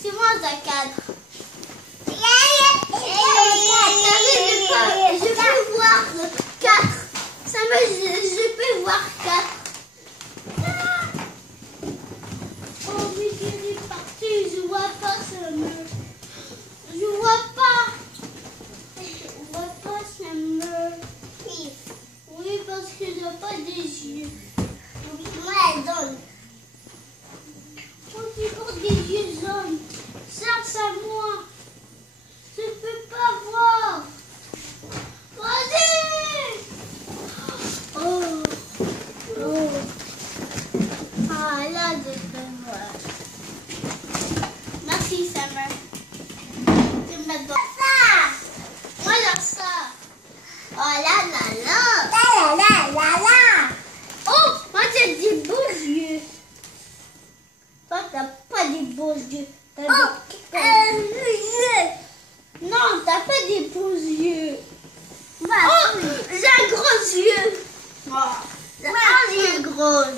C'est moi ta 4. Je peux voir 4. Je peux voir 4. Oh mais il est parti, je vois pas ça me. Je vois pas. Je vois pas ça me. Oui parce que j'ai pas des yeux. Moi elle donne. Oh toujours des yeux jaunes. Cherche à moi. Je peux pas voir. Vas-y. Oh. Oh. Ah là je peux voir. Merci Summer. Tu me donnes ça. Voilà ça. Oh là là là. La la la la. Oh, moi j'ai des beaux yeux. Toi t'as pas des beaux yeux. Non, t'as pas des beaux yeux. Oh, j'ai un gros yeux. Oh, j'ai un yeux gros.